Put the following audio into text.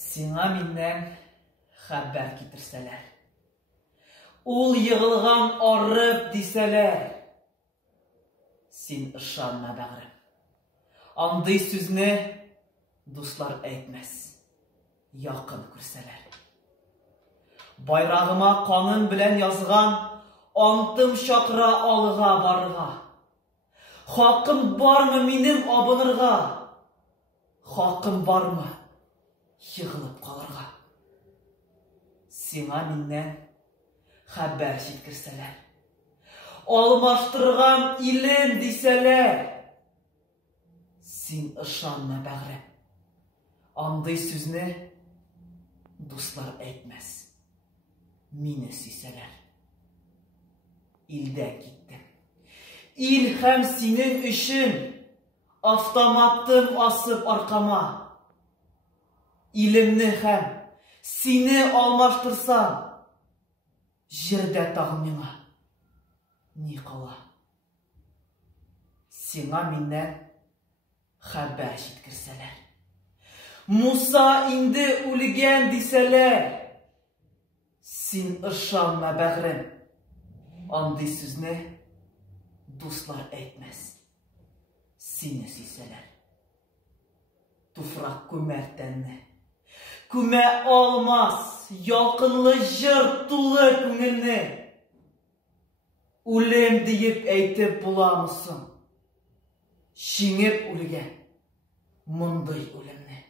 Сиңа миннән хәбәр китерсәләр, ул йығылган арып дисәләр, син ышанма, бәгърем. Андый сүзне дуслар әйтмәс, якын күрсәләр. Байрагыма каным белән язган антым чакыра алыга барырга. Хакым бармы минем абынырга? Хакым бармы йығылып калырга? Сиңа миннән хәбәр җиткерсәләр, алмаштырган илем дисәләр, син ышанма, бәгърем. Андый сүзне дуслар әйтмәс, мине сөйсәләр. Илдә киттем. Ил һәм синең өчен автоматтым асып аркама. Илемне һәм сине алмаштырсам, җирдә тагын миңа ни кала? Сиңа миннән хәбәр җиткерсәләр, Муса инде үлгән дисәләр, син ышанма, бәгърем. Андый сүзне дуслар әйтмәс, сине сөйсәләр. Туфрак күмәр тәнне, күмә алмас ялкынлы җыр тулы күңелне. Үлем диеп әйтеп буламы соң, җиңеп үлгән мондый үлемне?